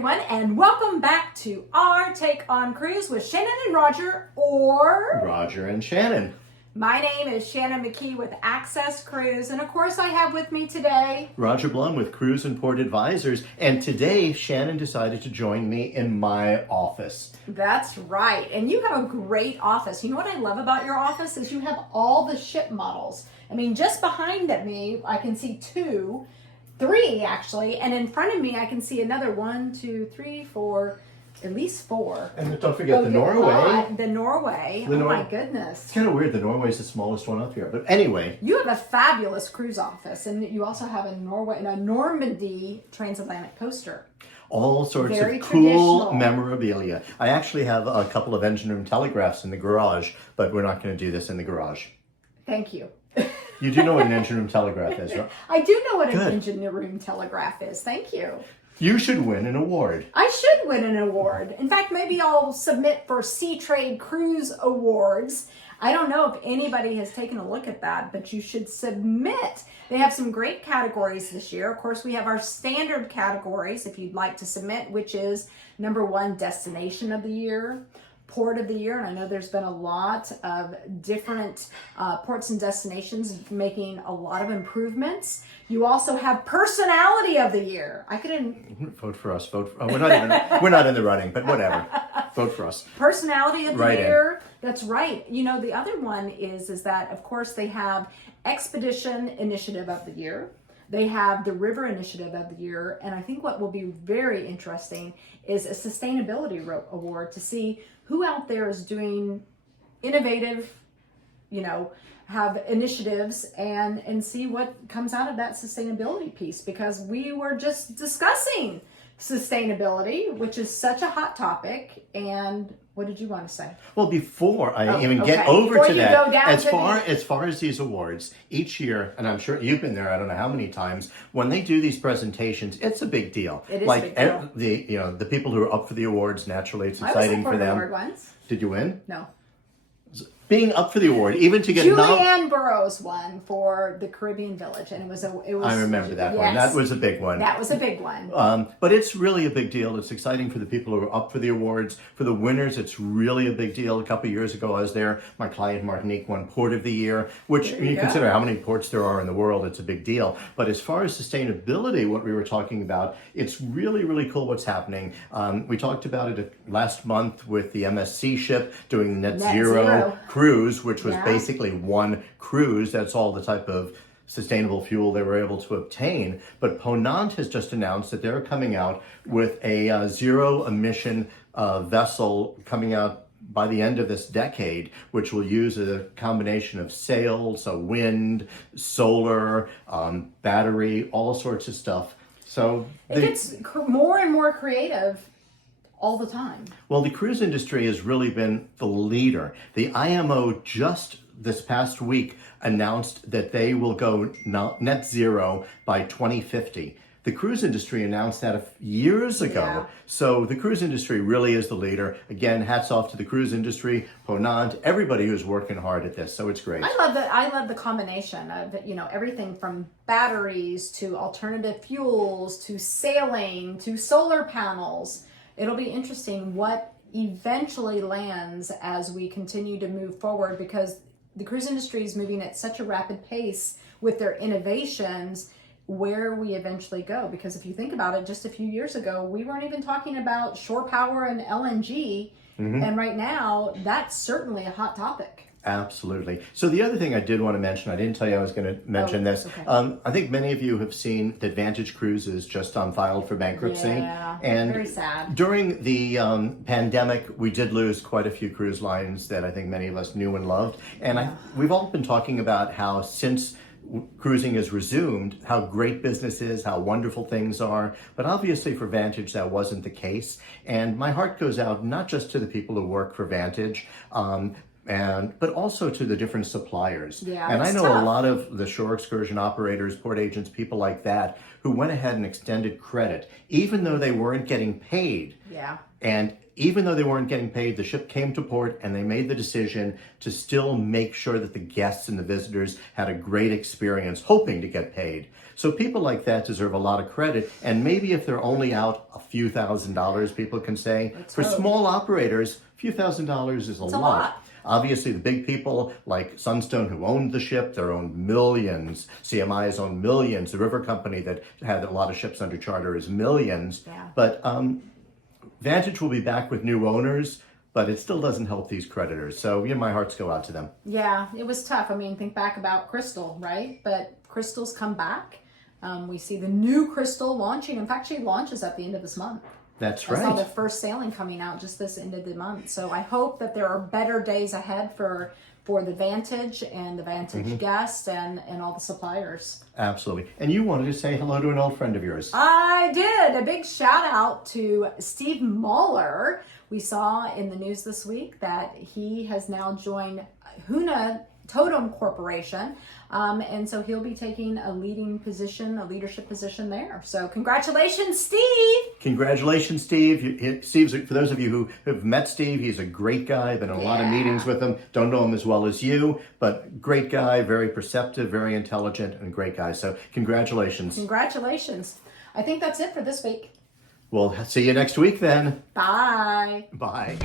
everyone, and welcome back to our Take on Cruise with Shannon and Roger, or Roger and Shannon. My name is Shannon Mckee with Access Cruise, and of course I have with me today Roger Blum with Cruise and Port Advisors, and today Shannon decided to join me in my office. That's right, and you have a great office. You know what I love about your office is you have all the ship models. I mean, just behind me I can see three actually, and in front of me I can see another 1, 2, 3, 4, at least 4. And don't forget the Norway. The Norway. My goodness. It's kind of weird. The Norway is the smallest one up here. But anyway. You have a fabulous cruise office, and you also have a Normandy transatlantic coaster. All sorts Very of cool traditional memorabilia. I actually have a couple of engine room telegraphs in the garage, but we're not going to do this in the garage. Thank you. You do know what an engine room telegraph is, right? I do know what an engine room telegraph is. Thank you. You should win an award. I should win an award. In fact, maybe I'll submit for Seatrade Cruise Awards. I don't know if anybody has taken a look at that, but you should submit. They have some great categories this year. Of course, we have our standard categories if you'd like to submit, which is number 1, Destination of the Year, Port of the Year, and I know there's been a lot of different ports and destinations making a lot of improvements. You also have Personality of the Year. I couldn't vote for us. We're not in the running, but whatever. Vote for us. Personality of the Year. That's right. You know, the other one is that of course they have Expedition Initiative of the Year. They have the River Initiative of the Year, and I think what will be very interesting is a Sustainability Award to see who out there is doing innovative, have initiatives and see what comes out of that sustainability piece, because we were just discussing sustainability, which is such a hot topic. And what did you want to say? Well, before I get over before to you that, go down as far as these awards, each year, and I'm sure you've been there, I don't know how many times, when they do these presentations, it's a big deal. It is a big deal. The people who are up for the awards, naturally, it's exciting for them. I was up for an award once. Did you win? No. Being up for the award, even to get Julianne Burroughs won for the Caribbean Village, and it was. I remember that one. That was a big one. That was a big one. But it's really a big deal. It's exciting for the people who are up for the awards. For the winners, it's really a big deal. A couple of years ago, I was there. My client Martinique won Port of the Year, which when you consider how many ports there are in the world, it's a big deal. But as far as sustainability, what we were talking about, it's really, really cool what's happening. We talked about it last month with the MSC ship doing net zero cruise, which was basically one cruise. That's all the type of sustainable fuel they were able to obtain. But Ponant has just announced that they're coming out with a zero-emission vessel coming out by the end of this decade, which will use a combination of sails, wind, solar, battery, all sorts of stuff. So it gets more and more creative all the time. Well, the cruise industry has really been the leader. The IMO just this past week announced that they will go net zero by 2050. The cruise industry announced that years ago. Yeah. So the cruise industry really is the leader. Again, hats off to the cruise industry, Ponant, everybody who's working hard at this. So it's great. I love the combination of everything from batteries to alternative fuels to sailing to solar panels. It'll be interesting what eventually lands as we continue to move forward, because the cruise industry is moving at such a rapid pace with their innovations, where we eventually go. Because if you think about it, just a few years ago, we weren't even talking about shore power and LNG. And right now, that's certainly a hot topic. Absolutely. So the other thing I did want to mention, I didn't tell you I was going to mention this. Okay. I think many of you have seen that Vantage Cruises just filed for bankruptcy. Yeah, and very sad. During the pandemic, we did lose quite a few cruise lines that I think many of us knew and loved. And we've all been talking about how since cruising has resumed, how great business is, how wonderful things are. But obviously for Vantage, that wasn't the case. And my heart goes out not just to the people who work for Vantage, but also to the different suppliers. Yeah, and I it's know tough. a lot of the shore excursion operators, port agents, people like that, who went ahead and extended credit, even though they weren't getting paid. Yeah. And even though they weren't getting paid, the ship came to port and they made the decision to still make sure that the guests and the visitors had a great experience, hoping to get paid. So people like that deserve a lot of credit. And maybe if they're only out a few $1,000s, people can say, for small operators, a few $1,000s is a lot. Obviously, the big people like Sunstone, who owned the ship, they owned millions. CMI has owned millions. The river company that had a lot of ships under charter is millions. Yeah. But Vantage will be back with new owners, but it still doesn't help these creditors. So, my hearts go out to them. Yeah, it was tough. I mean, think back about Crystal, right? But Crystal's come back. We see the new Crystal launching. In fact, she launches at the end of this month. That's I saw the right. first sailing coming out just this end of the month. So I hope that there are better days ahead for the Vantage and the Vantage guests and all the suppliers. Absolutely. And you wanted to say hello to an old friend of yours. I did. A big shout out to Steve Mahler. We saw in the news this week that he has now joined Huna Totem Corporation. And so he'll be taking a leadership position there. So congratulations, Steve. Congratulations, Steve. Steve's, for those of you who have met Steve, he's a great guy. Been in a lot of meetings with him. Don't know him as well as you, but great guy, very perceptive, very intelligent, and great guy. So congratulations. Congratulations. I think that's it for this week. We'll see you next week then. Bye. Bye.